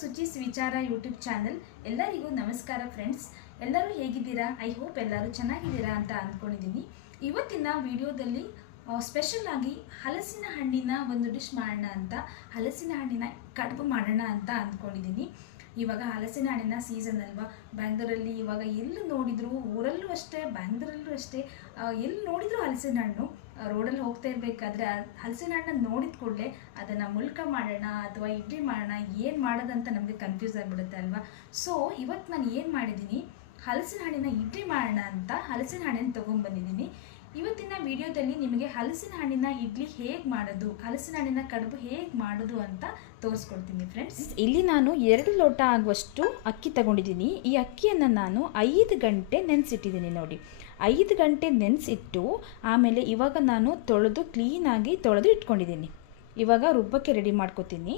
ಸುಚಿಸ್ ವಿಚಾರ YouTube channel. ಎಲ್ಲರಿಗೂ ನಮಸ್ಕಾರ ಫ್ರೆಂಡ್ಸ್. ಎಲ್ಲರೂ ಹೇಗಿದ್ದೀರಾ? ಐ ಹೋಪ್ ಎಲ್ಲರೂ ಚೆನ್ನಾಗಿದ್ದೀರಾ ಅಂತ ಅಂದ್ಕೊಂಡಿದ್ದೀನಿ. ಇವತ್ತಿನ ವಿಡಿಯೋದಲ್ಲಿ ಸ್ಪೆಷಲ್ ಆಗಿ ಹಲಸಿನ ಹಣ್ಣಿನ ಒಂದು ಡಿಶ್ ಮಾಡೋಣ ಅಂತ, ಹಲಸಿನ ಹಣ್ಣಿನ ಕಡುಬು ಮಾಡೋಣ ಅಂತ ಅಂದ್ಕೊಂಡಿದ್ದೀನಿ. ಇವಾಗ ಹಲಸಿನ ಹಣ್ಣಿನ ಸೀಸನ್ ಅಲ್ವಾ? ಬ್ಯಾಂಗ್ಳೂರಲ್ಲಿ ಇವಾಗ ಎಲ್ಲಿ ನೋಡಿದ್ರು, ಊರಲ್ಲೂ ಅಷ್ಟೇ, ಬ್ಯಾಂಗ್ಳೂರಲ್ಲೂ ಅಷ್ಟೇ ಎಲ್ಲಿ ನೋಡಿದ್ರು ಹಲಸಿನ ಹಣ್ಣು. ರೋಡಲ್ಲಿ ಹೋಗ್ತಾ ಇರಬೇಕಾದ್ರೆ ಹಲಸಿನ ಹಣ್ಣನ್ನು ನೋಡಿದ ಕೂಡಲೇ ಅದನ್ನು ಮುಲ್ಕ ಮಾಡೋಣ ಅಥವಾ ಇಡ್ಲಿ ಮಾಡೋಣ, ಏನು ಮಾಡೋದಂತ ನಮಗೆ ಕನ್ಫ್ಯೂಸ್ ಆಗಿಬಿಡುತ್ತೆ ಅಲ್ವಾ? ಸೊ ಇವತ್ತು ನಾನು ಏನು ಮಾಡಿದ್ದೀನಿ ಹಲಸಿನ ಹಣ್ಣಿನ ಇಡ್ಲಿ ಮಾಡೋಣ ಅಂತ ಹಲಸಿನ ಹಣ್ಣನ್ನು ತೊಗೊಂಡ್ಬಂದಿದ್ದೀನಿ ಇವತ್ತಿನ ವಿಡಿಯೋದಲ್ಲಿ ನಿಮಗೆ ಹಲಸಿನ ಹಣ್ಣಿನ ಇಡ್ಲಿ ಹೇಗೆ ಮಾಡೋದು, ಹಲಸಿನ ಹಣ್ಣಿನ ಕಡುಬು ಹೇಗೆ ಮಾಡೋದು ಅಂತ ತೋರಿಸ್ಕೊಡ್ತೀನಿ ಫ್ರೆಂಡ್ಸ್ ಇಲ್ಲಿ ನಾನು ಎರಡು ಲೋಟ ಆಗುವಷ್ಟು ಅಕ್ಕಿ ತಗೊಂಡಿದ್ದೀನಿ ಈ ಅಕ್ಕಿಯನ್ನು ನಾನು ಐದು ಗಂಟೆ ನೆನೆಸಿಟ್ಟಿದ್ದೀನಿ ನೋಡಿ. ಐದು ಗಂಟೆ ನೆನೆಸಿಟ್ಟು ಆಮೇಲೆ ಇವಾಗ ನಾನು ತೊಳೆದು ಕ್ಲೀನಾಗಿ ತೊಳೆದು ಇಟ್ಕೊಂಡಿದ್ದೀನಿ. ಇವಾಗ ರುಬ್ಬಕ್ಕೆ ರೆಡಿ ಮಾಡ್ಕೋತೀನಿ.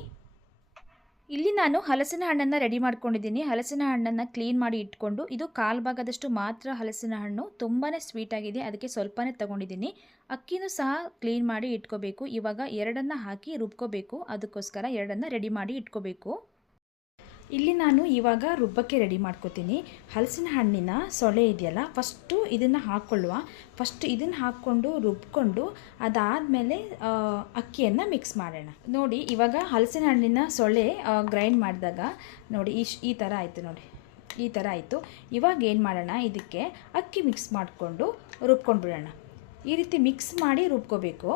ಇಲ್ಲಿ ನಾನು ಹಲಸಿನ ಹಣ್ಣನ್ನು ರೆಡಿ ಮಾಡ್ಕೊಂಡಿದ್ದೀನಿ. ಹಲಸಿನ ಹಣ್ಣನ್ನು ಕ್ಲೀನ್ ಮಾಡಿ ಇಟ್ಕೊಂಡು ಇದು ಕಾಲು ಭಾಗದಷ್ಟು ಮಾತ್ರ ಹಲಸಿನ ಹಣ್ಣು ತುಂಬಾ ಸ್ವೀಟಾಗಿದೆ ಅದಕ್ಕೆ ಸ್ವಲ್ಪನೇ ತಗೊಂಡಿದ್ದೀನಿ. ಅಕ್ಕಿನೂ ಸಹ ಕ್ಲೀನ್ ಮಾಡಿ ಇಟ್ಕೋಬೇಕು. ಇವಾಗ ಎರಡನ್ನು ಹಾಕಿ ರುಬ್ಕೋಬೇಕು. ಅದಕ್ಕೋಸ್ಕರ ಎರಡನ್ನು ರೆಡಿ ಮಾಡಿ ಇಟ್ಕೋಬೇಕು. ಇಲ್ಲಿ ನಾನು ಇವಾಗ ರುಬ್ಬಕ್ಕೆ ರೆಡಿ ಮಾಡ್ಕೋತೀನಿ. ಹಲಸಿನ ಹಣ್ಣಿನ ಸೊಳೆ ಇದೆಯಲ್ಲ ಫಸ್ಟು ಇದನ್ನು ಹಾಕ್ಕೊಳ್ಳುವ ಫಸ್ಟ್ ಇದನ್ನು ಹಾಕ್ಕೊಂಡು ರುಬ್ಕೊಂಡು ಅದಾದಮೇಲೆ ಅಕ್ಕಿಯನ್ನು ಮಿಕ್ಸ್ ಮಾಡೋಣ. ನೋಡಿ, ಇವಾಗ ಹಲಸಿನ ಹಣ್ಣಿನ ಸೊಳೆ ಗ್ರೈಂಡ್ ಮಾಡಿದಾಗ, ನೋಡಿ ಇಶ್ ಈ ಥರ ಆಯಿತು ನೋಡಿ. ಈ ಥರ ಆಯಿತು. ಇವಾಗ ಏನು ಮಾಡೋಣ, ಇದಕ್ಕೆ ಅಕ್ಕಿ ಮಿಕ್ಸ್ ಮಾಡಿಕೊಂಡು ರುಬ್ಕೊಂಡು ಬಿಡೋಣ ಈ ರೀತಿ ಮಿಕ್ಸ್ ಮಾಡಿ ರುಬ್ಕೋಬೇಕು.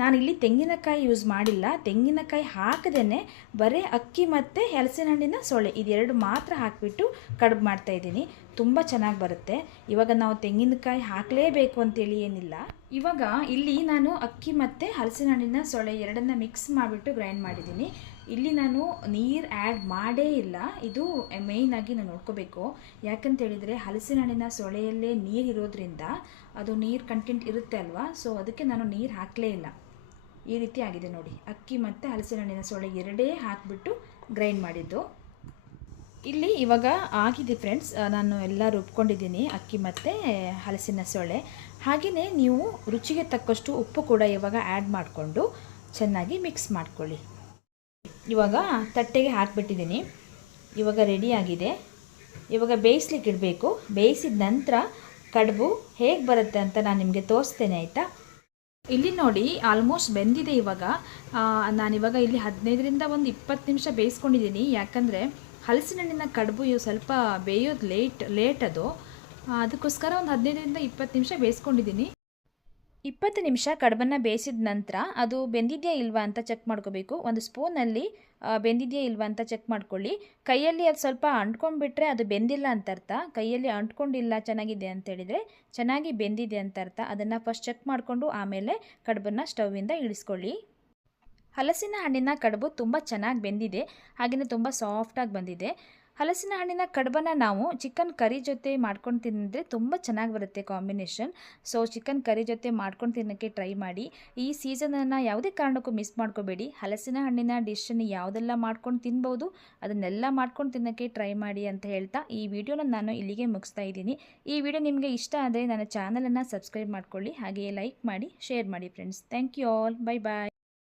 ನಾನಿಲ್ಲಿ ತೆಂಗಿನಕಾಯಿ ಯೂಸ್ ಮಾಡಿಲ್ಲ. ತೆಂಗಿನಕಾಯಿ ಹಾಕದೇ ಬರೀ ಅಕ್ಕಿ ಮತ್ತು ಹಲಸಿನ ಹಣ್ಣಿನ ಸೊಳ್ಳೆ ಇದೆರಡು ಮಾತ್ರ ಹಾಕಿಬಿಟ್ಟು ಕಡುಬು ಮಾಡ್ತಾಯಿದ್ದೀನಿ ತುಂಬ ಚೆನ್ನಾಗಿ ಬರುತ್ತೆ. ಇವಾಗ ನಾವು ತೆಂಗಿನಕಾಯಿ ಹಾಕಲೇಬೇಕು ಅಂತೇಳಿ ಏನಿಲ್ಲ. ಇವಾಗ ಇಲ್ಲಿ ನಾನು ಅಕ್ಕಿ ಮತ್ತು ಹಲಸಿನ ಹಣ್ಣಿನ ಸೊಳ್ಳೆ ಎರಡನ್ನ ಮಿಕ್ಸ್ ಮಾಡಿಬಿಟ್ಟು ಗ್ರೈಂಡ್ ಮಾಡಿದ್ದೀನಿ. ಇಲ್ಲಿ ನಾನು ನೀರು ಆ್ಯಡ್ ಮಾಡೇ ಇಲ್ಲ. ಇದು ಮೇಯ್ನಾಗಿ ನಾನು ನೋಡ್ಕೋಬೇಕು. ಯಾಕಂತ ಹೇಳಿದರೆ ಹಲಸಿನ ಹಣ್ಣಿನ ಸೊಳೆಯಲ್ಲೇ ನೀರು ಇರೋದ್ರಿಂದ ಅದು ನೀರು ಕಂಟೆಂಟ್ ಇರುತ್ತೆ ಅಲ್ವಾ? ಸೊ ಅದಕ್ಕೆ ನಾನು ನೀರು ಹಾಕಲೇ ಇಲ್ಲ. ಈ ರೀತಿ ಆಗಿದೆ ನೋಡಿ. ಅಕ್ಕಿ ಮತ್ತು ಹಲಸಿನ ಹಣ್ಣಿನ ಸೊಳ್ಳೆ ಎರಡೇ ಹಾಕಿಬಿಟ್ಟು ಗ್ರೈಂಡ್ ಮಾಡಿದ್ದು. ಇಲ್ಲಿ ಇವಾಗ ಆಗಿದೆ ಫ್ರೆಂಡ್ಸ್ ನಾನು ಎಲ್ಲ ರುಬ್ಕೊಂಡಿದ್ದೀನಿ ಅಕ್ಕಿ ಮತ್ತು ಹಲಸಿನ ಸೊಳ್ಳೆ. ಹಾಗೆಯೇ ನೀವು ರುಚಿಗೆ ತಕ್ಕಷ್ಟು ಉಪ್ಪು ಕೂಡ ಇವಾಗ ಆ್ಯಡ್ ಮಾಡಿಕೊಂಡು ಚೆನ್ನಾಗಿ ಮಿಕ್ಸ್ ಮಾಡ್ಕೊಳ್ಳಿ. ಇವಾಗ ತಟ್ಟೆಗೆ ಹಾಕಿಬಿಟ್ಟಿದ್ದೀನಿ. ಇವಾಗ ರೆಡಿಯಾಗಿದೆ ಇವಾಗ ಬೇಯಿಸ್ಲಿಕ್ಕೆ ಇಡಬೇಕು. ಬೇಯಿಸಿದ ನಂತರ ಕಡುಬು ಹೇಗೆ ಬರುತ್ತೆ ಅಂತ ನಾನು ನಿಮಗೆ ತೋರಿಸ್ತೇನೆ, ಆಯಿತಾ? ಇಲ್ಲಿ ನೋಡಿ ಆಲ್ಮೋಸ್ಟ್ ಬೆಂದಿದೆ ಇವಾಗ. ನಾನಿವಾಗ ಇಲ್ಲಿ ಹದಿನೈದರಿಂದ ಒಂದು ಇಪ್ಪತ್ತು ನಿಮಿಷ ಬೇಯಿಸ್ಕೊಂಡಿದ್ದೀನಿ. ಯಾಕಂದರೆ ಹಲಸಿನ ಹಣ್ಣಿನ ಕಡುಬು ಇವು ಸ್ವಲ್ಪ ಬೇಯೋದು ಲೇಟ್ ಲೇಟ್ ಅದು. ಅದಕ್ಕೋಸ್ಕರ ಒಂದು ಹದಿನೈದರಿಂದ ಇಪ್ಪತ್ತು ನಿಮಿಷ ಬೇಯಿಸ್ಕೊಂಡಿದ್ದೀನಿ. ಇಪ್ಪತ್ತು ನಿಮಿಷ ಕಡುಬನ್ನು ಬೇಯಿಸಿದ ನಂತರ ಅದು ಬೆಂದಿದೆಯಾ ಇಲ್ವಾ ಅಂತ ಚೆಕ್ ಮಾಡ್ಕೋಬೇಕು. ಒಂದು ಸ್ಪೂನಲ್ಲಿ ಬೆಂದಿದೆಯಾ ಇಲ್ವಾ ಅಂತ ಚೆಕ್ ಮಾಡ್ಕೊಳ್ಳಿ. ಕೈಯಲ್ಲಿ ಅದು ಸ್ವಲ್ಪ ಅಂಟ್ಕೊಂಡ್ಬಿಟ್ರೆ ಅದು ಬೆಂದಿಲ್ಲ ಅಂತ ಅರ್ಥ. ಕೈಯಲ್ಲಿ ಅಂಟ್ಕೊಂಡಿಲ್ಲ ಚೆನ್ನಾಗಿದೆ ಅಂತ ಹೇಳಿದರೆ ಚೆನ್ನಾಗಿ ಬೆಂದಿದೆ ಅಂತ ಅರ್ಥ. ಅದನ್ನು ಫಸ್ಟ್ ಚೆಕ್ ಮಾಡಿಕೊಂಡು ಆಮೇಲೆ ಕಡುಬನ್ನು ಸ್ಟವ್ವಿಂದ ಇಳಿಸ್ಕೊಳ್ಳಿ. ಹಲಸಿನ ಹಣ್ಣಿನ ಕಡುಬು ತುಂಬ ಚೆನ್ನಾಗಿ ಬೆಂದಿದೆ. ಹಾಗೆಯೇ ತುಂಬ ಸಾಫ್ಟಾಗಿ ಬಂದಿದೆ. ಹಲಸಿನ ಹಣ್ಣಿನ ಕಡುಬನ್ನು ನಾವು ಚಿಕನ್ ಕರಿ ಜೊತೆ ಮಾಡ್ಕೊಂಡು ತಿಂದರೆ ತುಂಬ ಚೆನ್ನಾಗಿ ಬರುತ್ತೆ ಕಾಂಬಿನೇಷನ್ ಸೊ ಚಿಕನ್ ಕರಿ ಜೊತೆ ಮಾಡ್ಕೊಂಡು ತಿನ್ನೋಕ್ಕೆ ಟ್ರೈ ಮಾಡಿ. ಈ ಸೀಸನನ್ನು ಯಾವುದೇ ಕಾರಣಕ್ಕೂ ಮಿಸ್ ಮಾಡ್ಕೋಬೇಡಿ. ಹಲಸಿನ ಹಣ್ಣಿನ ಡಿಶನ್ನು ಯಾವುದೆಲ್ಲ ಮಾಡ್ಕೊಂಡು ತಿನ್ಬೋದು, ಅದನ್ನೆಲ್ಲ ಮಾಡ್ಕೊಂಡು ತಿನ್ನೋಕ್ಕೆ ಟ್ರೈ ಮಾಡಿ ಅಂತ ಹೇಳ್ತಾ ಈ ವಿಡಿಯೋನ ನಾನು ಇಲ್ಲಿಗೆ ಮುಗಿಸ್ತಾ ಇದ್ದೀನಿ. ಈ ವಿಡಿಯೋ ನಿಮಗೆ ಇಷ್ಟ ಆದರೆ ನನ್ನ ಚಾನಲನ್ನು ಸಬ್ಸ್ಕ್ರೈಬ್ ಮಾಡ್ಕೊಳ್ಳಿ, ಹಾಗೆಯೇ ಲೈಕ್ ಮಾಡಿ ಶೇರ್ ಮಾಡಿ friends thank you all bye bye